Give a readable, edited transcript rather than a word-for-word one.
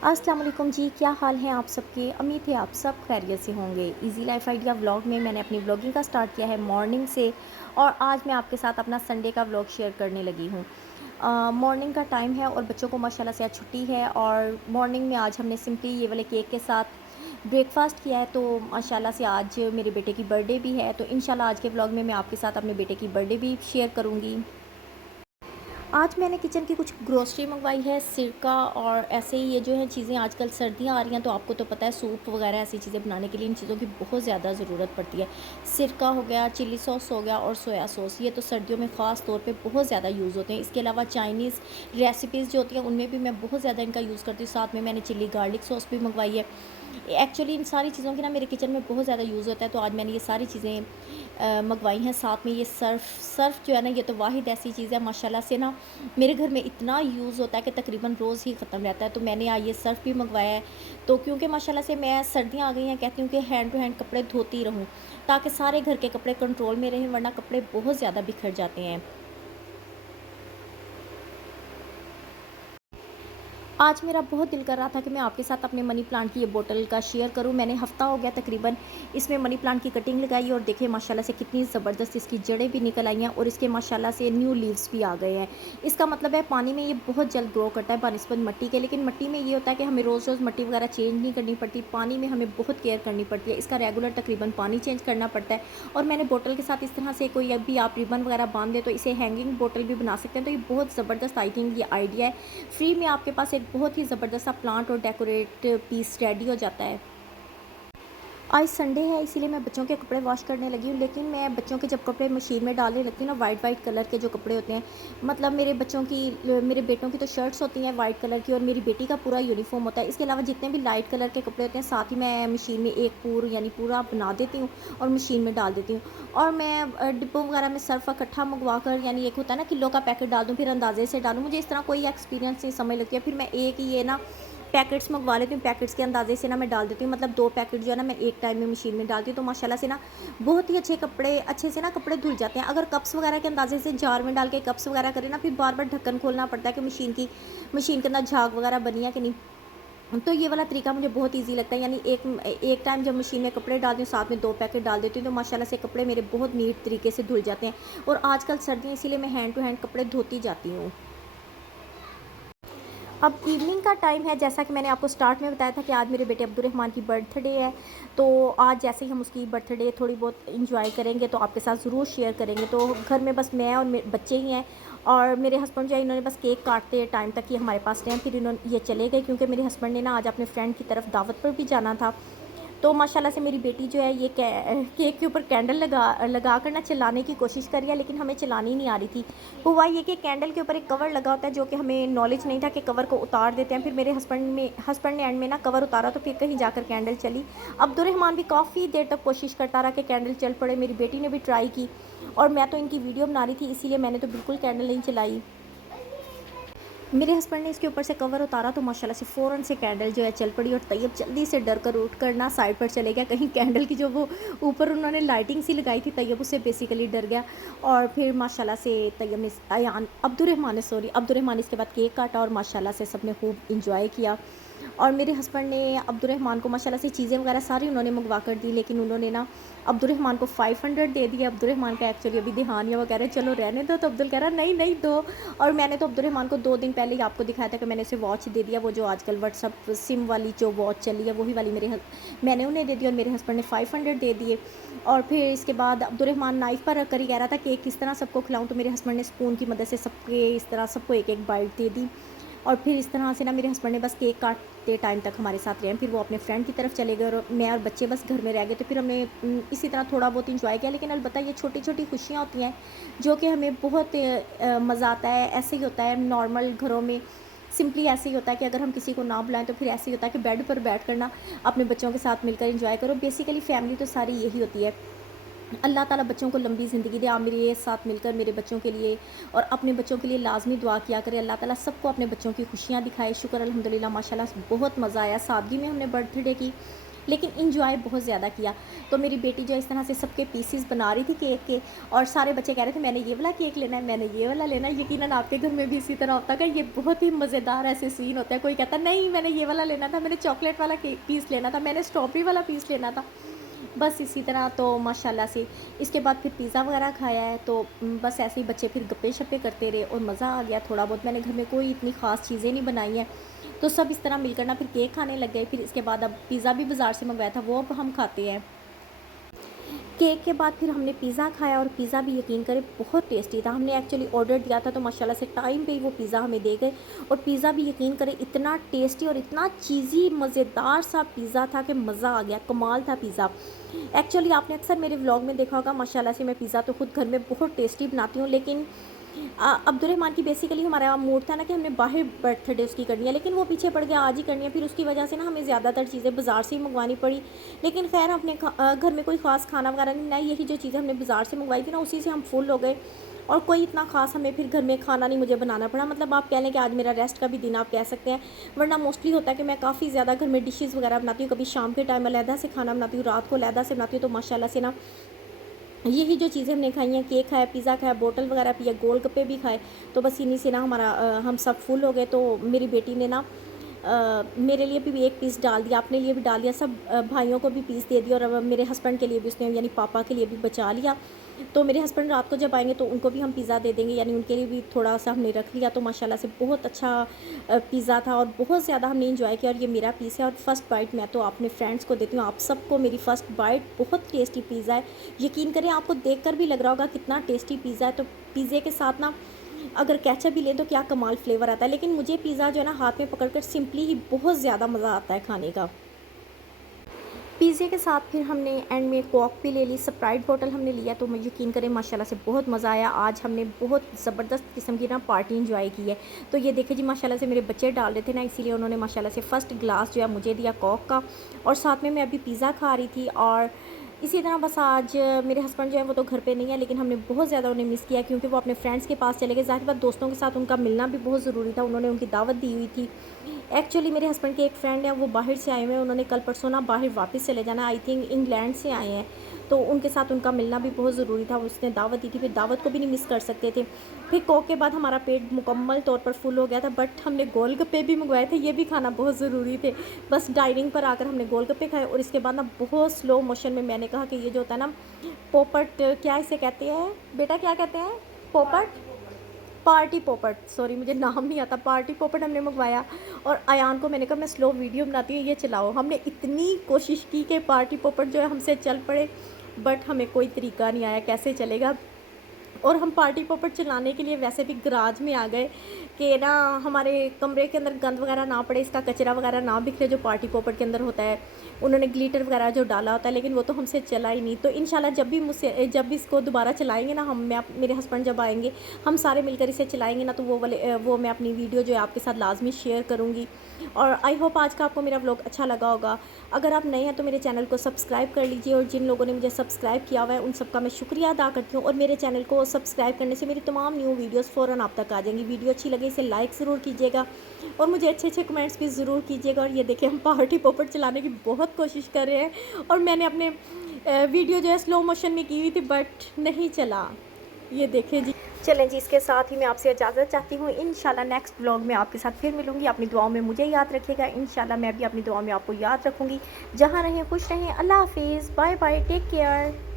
अस्सलाम वालेकुम जी, क्या हाल हैं आप सबके। उम्मीद है आप सब खैरियत से होंगे। इजी लाइफ आइडिया व्लॉग में मैंने अपनी व्लॉगिंग का स्टार्ट किया है मॉर्निंग से, और आज मैं आपके साथ अपना संडे का व्लॉग शेयर करने लगी हूँ। मॉर्निंग का टाइम है और बच्चों को माशाल्लाह से आज छुट्टी है, और मॉर्निंग में आज हमने सिंपली ये वाले केक के साथ ब्रेकफास्ट किया है। तो माशाल्लाह से आज मेरे बेटे की बर्थडे भी है, तो इंशाल्लाह आज के व्लॉग में मैं आपके साथ अपने बेटे की बर्थडे भी शेयर करूँगी। आज मैंने किचन की कुछ ग्रोसरी मंगवाई है, सिरका और ऐसे ही ये जो है चीज़ें, आजकल सर्दियाँ आ रही हैं तो आपको तो पता है सूप वगैरह ऐसी चीज़ें बनाने के लिए इन चीज़ों की बहुत ज़्यादा ज़रूरत पड़ती है। सिरका हो गया, चिली सॉस हो गया और सोया सॉस, ये तो सर्दियों में ख़ास तौर पे बहुत ज़्यादा यूज़ होते हैं। इसके अलावा चाइनीज़ रेसिपीज़ जो होती हैं उनमें भी मैं बहुत ज़्यादा इनका यूज़ करती हूँ। साथ में मैंने चिली गार्लिक सॉस भी मंगवाई है। एक्चुअली इन सारी चीज़ों की ना मेरे किचन में बहुत ज़्यादा यूज़ होता है, तो आज मैंने ये सारी चीज़ें मंगवाई हैं। साथ में ये सर्फ़ जो है ना, ये तो वाहिद ऐसी चीज़ है माशाल्लाह से ना, मेरे घर में इतना यूज़ होता है कि तकरीबन रोज़ ही ख़त्म रहता है। तो मैंने आज ये सर्फ़ भी मंगवाया है। तो क्योंकि माशाल्लाह से मैं, सर्दियाँ आ गई हैं, कहती हूँ कि हैंड टू हैंड कपड़े धोती रहूँ, ताकि सारे घर के कपड़े कंट्रोल में रहें, वरना कपड़े बहुत ज़्यादा बिखर जाते हैं। आज मेरा बहुत दिल कर रहा था कि मैं आपके साथ अपने मनी प्लांट की ये बोतल का शेयर करूं। मैंने हफ़्ता हो गया तकरीबन इसमें मनी प्लांट की कटिंग लगाई, और देखिए माशाल्लाह से कितनी ज़बरदस्त इसकी जड़ें भी निकल आई हैं, और इसके माशाल्लाह से न्यू लीव्स भी आ गए हैं। इसका मतलब है पानी में ये बहुत जल्द ग्रो करता है बनस्पत मट्टी के, लेकिन मट्टी में ये होता है कि हमें रोज़ रोज़ मट्टी वगैरह चेंज नहीं करनी पड़ती। पानी में हमें बहुत केयर करनी पड़ती है, इसका रेगुलर तकरीबन पानी चेंज करना पड़ता है। और मैंने बोतल के साथ इस तरह से, कोई अभी आप रिबन वगैरह बांध दे तो इसे हैंगिंग बोतल भी बना सकते हैं। तो ये बहुत ज़बरदस्त, आई थिंक ये आइडिया है। फ्री में आपके पास एक बहुत ही ज़बरदस्त सा प्लांट और डेकोरेट पीस रेडी हो जाता है। आज संडे है इसीलिए मैं बच्चों के कपड़े वॉश करने लगी हूँ, लेकिन मैं बच्चों के जब कपड़े मशीन में डालने लगती हूँ ना, वाइट वाइट कलर के जो कपड़े होते हैं, मतलब मेरे बच्चों की, मेरे बेटों की तो शर्ट्स होती हैं वाइट कलर की, और मेरी बेटी का पूरा यूनिफॉर्म होता है। इसके अलावा जितने भी लाइट कलर के कपड़े होते हैं, साथ ही मैं मशीन में एक यानी पूरा बना देती हूँ और मशीन में डाल देती हूँ। और मैं डिब्बों वगैरह में सर्फ इकट्ठा मंगवा कर, यानी एक होता है ना किलो का पैकेट डाल दूँ फिर अंदाजे से डालूँ, मुझे इस तरह कोई एक्सपीरियंस नहीं समझ लगती है। फिर मैं एक ही ये ना पैकेट्स मंगवा लेती हूँ, पैकेट्स के अंदाज़े से ना मैं डाल देती हूँ, मतलब 2 पैकेट जो है ना मैं एक टाइम में मशीन में डालती हूँ। तो माशाल्लाह से ना बहुत ही अच्छे कपड़े, अच्छे से ना कपड़े धुल जाते हैं। अगर कप्स वगैरह के अंदाज़े से जार में डाल के कप्स वगैरह करें ना, फिर बार-बार ढक्कन खोलना पड़ता है कि मशीन के अंदर झाग वगैरह बनी है कि नहीं। तो ये वाला तरीका मुझे बहुत ईज़ी लगता है, यानी एक टाइम जब मशीन में कपड़े डालती हूँ, साथ में 2 पैकेट डाल देती हूँ, तो माशाल्लाह से कपड़े मेरे बहुत नीट तरीके से धुल जाते हैं। और आजकल सर्दियाँ, इसीलिए मैं हैंड टू हैंड कपड़े धोती जाती हूँ। अब इवनिंग का टाइम है, जैसा कि मैंने आपको स्टार्ट में बताया था कि आज मेरे बेटे अब्दुर्रहमान की बर्थडे है। तो आज जैसे ही हम उसकी बर्थडे थोड़ी बहुत इंजॉय करेंगे तो आपके साथ ज़रूर शेयर करेंगे। तो घर में बस मैं और बच्चे ही हैं, और मेरे हस्बैंड जो है, इन्होंने बस केक काटते टाइम तक ही हमारे पास रहे, फिर इन्होंने ये चले गए, क्योंकि मेरे हस्बैंड ने ना आज अपने फ्रेंड की तरफ दावत पर भी जाना था। तो माशाल्लाह से मेरी बेटी जो है, ये केक के ऊपर कैंडल लगा कर ना चलाने की कोशिश करी है, लेकिन हमें चलानी नहीं आ रही थी। हुआ ये कि कैंडल के ऊपर एक कवर लगा होता है, जो कि हमें नॉलेज नहीं था कि कवर को उतार देते हैं। फिर मेरे हस्बैंड ने एंड में ना कवर उतारा, तो फिर कहीं जाकर कैंडल चली। अब्दुर्रहमान भी काफ़ी देर तक कोशिश करता रहा कि कैंडल चल पड़े। मेरी बेटी ने भी ट्राई की, और मैं तो इनकी वीडियो बना रही थी, इसीलिए मैंने तो बिल्कुल कैंडल नहीं चलाई। मेरे हस्बैंड ने इसके ऊपर से कवर उतारा, तो माशाल्लाह से फ़ौरन से कैंडल जो है चल पड़ी, और तैयब जल्दी से डर कर उठ कर ना साइड पर चले गया। कहीं कैंडल की जो वो ऊपर उन्होंने लाइटिंग सी लगाई थी, तैयब उससे बेसिकली डर गया। और फिर माशाल्लाह से तैयब ने अब्दुर्रहमान ने इसके बाद केक काटा, और माशाल्लाह से सब ने खूब इंजॉय किया। और मेरे हस्बैंड ने अब्दुर्रहमान को माशाल्लाह से चीज़ें वगैरह सारी उन्होंने मंगवा कर दी, लेकिन उन्होंने ना अब्दुर्रहमान को 500 दे दिया। अब्दुर्रहमान का एक्चुअली अभी ध्यान या वो कह रहे चलो रहने दो, तो अब्दुल कह रहा नहीं नहीं दो। और मैंने तो अब्दुर्रहमान को 2 दिन पहले ही आपको दिखाया था कि मैंने उसे वॉच दे दिया, वो जो आजकल व्हाट्सअप सिम वाली जो वॉच चली है, वही वाली मैंने उन्हें दे दी, और मेरे हस्बैंड ने 500 दे दिए। और फिर इसके बाद अब्दुर्रहमान नाइफ़ पर रख कर ही कह रहा था कि किस तरह सबको खिलाऊँ, तो मेरे हस्बैंड ने स्पून की मदद से सबके इस तरह सबको एक एक बाइट दे दी। और फिर इस तरह से ना मेरे हस्बैंड ने बस केक काटते टाइम तक हमारे साथ रहे। फिर वो अपने फ्रेंड की तरफ चले गए, और मैं और बच्चे बस घर में रह गए। तो फिर हमने इसी तरह थोड़ा बहुत इंजॉय किया, लेकिन अलबत्ता ये छोटी-छोटी खुशियाँ होती हैं जो कि हमें बहुत मज़ा आता है। ऐसे ही होता है नॉर्मल घरों में, सिंपली ऐसे ही होता है कि अगर हम किसी को ना बुलाएँ, तो फिर ऐसे ही होता है कि बेड पर बैठ कर ना अपने बच्चों के साथ मिलकर इंजॉय करो। बेसिकली फैमिली तो सारी यही होती है। अल्लाह ताला बच्चों को लंबी ज़िंदगी दे। आप मेरे साथ मिलकर मेरे बच्चों के लिए और अपने बच्चों के लिए लाज़मी दुआ किया करें। अल्लाह ताला सबको अपने बच्चों की खुशियाँ दिखाए। शुक्र अल्हम्दुलिल्लाह, माशाल्लाह बहुत मज़ा आया। सादगी में हमने बर्थडे की। लेकिन इंजॉय बहुत ज़्यादा किया। तो मेरी बेटी जो इस तरह से सबके पीसेस बना रही थी केक के, और सारे बच्चे कह रहे थे मैंने ये वाला केक लेना है, मैंने ये वाला लेना है। यकीनन आपके घर में भी इसी तरह होता है। ये बहुत ही मज़ेदार ऐसे सीन होते हैं। कोई कहता नहीं मैंने ये वाला लेना था, मैंने चॉकलेट वाला केक पीस लेना था, मैंने स्ट्रॉबेरी वाला पीस लेना था। बस इसी तरह तो माशाल्लाह से इसके बाद फिर पिज़्ज़ा वगैरह खाया है। तो बस ऐसे ही बच्चे फिर गप्पे-शप्पे करते रहे और मज़ा आ गया थोड़ा बहुत। मैंने घर में कोई इतनी ख़ास चीज़ें नहीं बनाई हैं, तो सब इस तरह मिलकर ना फिर केक खाने लग गए। फिर इसके बाद अब पिज़्ज़ा भी बाज़ार से मंगवाया था, वो अब हम खाते हैं। केक के बाद फिर हमने पिज़्ज़ा खाया, और पिज़्ज़ा भी यकीन करें बहुत टेस्टी था। हमने एक्चुअली ऑर्डर दिया था तो माशाल्लाह से टाइम पे ही वो पिज़्ज़ा हमें दे गए, और पिज़्ज़ा भी यकीन करें इतना टेस्टी और इतना चीज़ी मज़ेदार सा पिज़्ज़ा था कि मज़ा आ गया, कमाल था पिज़्ज़ा। एक्चुअली आपने अक्सर मेरे व्लॉग में देखा होगा, माशाल्लाह से मैं पिज़्ज़ा तो खुद घर में बहुत टेस्टी बनाती हूँ, लेकिन अब्दुर्रहमान की बेसिकली हमारा मूड था ना कि हमने बाहर बर्थडे उसकी करनी है, लेकिन वो पीछे पड़ गया, आज ही करनी है। फिर उसकी वजह से ना हमें ज़्यादातर चीज़ें बाज़ार से ही मंगवानी पड़ी। लेकिन खैर अपने घर में कोई ख़ास खाना वगैरह नहीं बनाई, यही जो चीज़ें हमने बाज़ार से मंगवाई थी ना उसी से हम फुल हो गए, और कोई इतना ख़ास हमें फिर घर में खाना नहीं मुझे बनाना पड़ा। मतलब आप कह लें कि आज मेरा रेस्ट का भी दिन आप कह सकते हैं, वरना मोस्टली होता है कि मैं काफ़ी ज़्यादा घर में डिशेज़ वगैरह बनाती हूँ। कभी शाम के टाइम अलहदा से खाना बनाती हूँ, रात को अलहदा से बनाती हूँ। तो माशाल्लाह से ना यही जो चीज़ें हमने खाई हैं, केक खाया, पिज़्ज़ा खाया, बोतल वगैरह पिया, गोलगप्पे भी खाए, तो बस इन्हीं से ना हमारा हम सब फुल हो गए। तो मेरी बेटी ने ना मेरे लिए भी एक पीस डाल दिया, अपने लिए भी डाल दिया, सब भाइयों को भी पीस दे दिया, और अब मेरे हस्बैंड के लिए भी उसने यानी पापा के लिए भी बचा लिया। तो मेरे हस्बैंड रात को जब आएंगे तो उनको भी हम पिज़्ज़ा दे देंगे, यानी उनके लिए भी थोड़ा सा हमने रख लिया। तो माशाल्लाह से बहुत अच्छा पिज़्ज़ा था, और बहुत ज़्यादा हमने इंजॉय किया। और ये मेरा पीस है, और फर्स्ट बाइट मैं तो अपने फ्रेंड्स को देती हूँ, आप सबको मेरी फ़र्स्ट बाइट। बहुत टेस्टी पिज़्ज़ा है, यकीन करें आपको देखकर भी लग रहा होगा कितना टेस्टी पिज़्ज़ा है। तो पिज़्ज़े के साथ ना अगर केचप भी लें तो क्या कमाल फ्लेवर आता है। लेकिन मुझे पिज़्ज़ा जो है ना हाथ में पकड़कर सिंपली ही बहुत ज़्यादा मज़ा आता है खाने का। पिज़्ज़े के साथ फिर हमने एंड में कोक भी ले ली, स्प्राइट बॉटल हमने लिया। तो मैं यकीन करें माशाल्लाह से बहुत मज़ा आया। आज हमने बहुत ज़बरदस्त किस्म की ना पार्टी इंजॉय की है। तो ये देखिए जी, माशाल्लाह से मेरे बच्चे डाल रहे थे ना, इसीलिए उन्होंने माशाल्लाह से फ़र्स्ट ग्लास जो है मुझे दिया कोक का, और साथ में मैं अभी पिज़्ज़ा खा रही थी। और इसी तरह बस आज मेरे हस्बैंड जो है वो तो घर पे नहीं है, लेकिन हमने बहुत ज़्यादा उन्हें मिस किया, क्योंकि वो अपने फ्रेंड्स के पास चले गए। ज़ाहिर बात दोस्तों के साथ उनका मिलना भी बहुत ज़रूरी था, उन्होंने उनकी दावत दी हुई थी। एक्चुअली मेरे हस्बैंड के एक फ्रेंड हैं, वो बाहर से आए हुए हैं, उन्होंने कल परसों ना बाहर वापस चले जाना, आई थिंक इंग्लैंड से आए हैं। तो उनके साथ उनका मिलना भी बहुत ज़रूरी था, उसने दावत दी थी, फिर दावत को भी नहीं मिस कर सकते थे। फिर कोक के बाद हमारा पेट मुकम्मल तौर पर फुल हो गया था, बट हमने गोलगप्पे भी मंगवाए थे, ये भी खाना बहुत ज़रूरी थे। बस डाइनिंग पर आकर हमने गोलगप्पे खाए, और इसके बाद ना बहुत स्लो मोशन में मैंने कहा कि ये जो होता है ना पोपट, क्या इसे कहते हैं बेटा, क्या कहते हैं, पोपट, पार्टी पोपट, सॉरी मुझे नाम नहीं आता, पार्टी पोपट हमने मंगवाया। और अयान को मैंने कहा मैं स्लो वीडियो बनाती हूँ, ये चलाओ। हमने इतनी कोशिश की कि पार्टी पोपट जो है हमसे चल पड़े, बट हमें कोई तरीका नहीं आया कैसे चलेगा। और हम पार्टी पॉपर चलाने के लिए वैसे भी गराज में आ गए कि ना हमारे कमरे के अंदर गंद वगैरह ना पड़े, इसका कचरा वगैरह ना बिखरे जो पार्टी पॉपर के अंदर होता है। उन्होंने ग्लिटर वगैरह जो डाला होता है, लेकिन वो तो हमसे चला ही नहीं। तो इंशाल्लाह जब भी इसको दोबारा चलाएंगे ना, मेरे हस्बैंड जब आएंगे, हम सारे मिलकर इसे चलाएंगे ना, तो वो मैं अपनी वीडियो जो है आपके साथ लाजमी शेयर करूँगी। और आई होप आज का आपको मेरा व्लॉग अच्छा लगा होगा। अगर आप नए हैं तो मेरे चैनल को सब्सक्राइब कर लीजिए, और जिन लोगों ने मुझे सब्सक्राइब किया हुआ है उन सबका मैं शुक्रिया अदा करती हूँ। और मेरे चैनल को सब्सक्राइब करने से मेरी तमाम न्यू वीडियोस फ़ौरन आप तक आ जाएंगी। वीडियो अच्छी लगे इसे लाइक ज़रूर कीजिएगा, और मुझे अच्छे अच्छे कमेंट्स भी ज़रूर कीजिएगा। और ये देखिए हम पार्टी पॉपर चलाने की बहुत कोशिश कर रहे हैं, और मैंने अपने वीडियो जो है स्लो मोशन में की हुई थी, बट नहीं चला। ये देखें जी। चलें जी, इसके साथ ही मैं आपसे इजाज़त चाहती हूँ। इंशाल्लाह नेक्स्ट व्लॉग में आपके साथ फिर मिलूँगी। अपनी दुआओं में मुझे याद रखिएगा, इंशाल्लाह मैं भी अपनी दुआओं में आपको याद रखूँगी। जहाँ रहें खुश रहें। अल्लाह हाफिज़, बाय बाय, टेक केयर।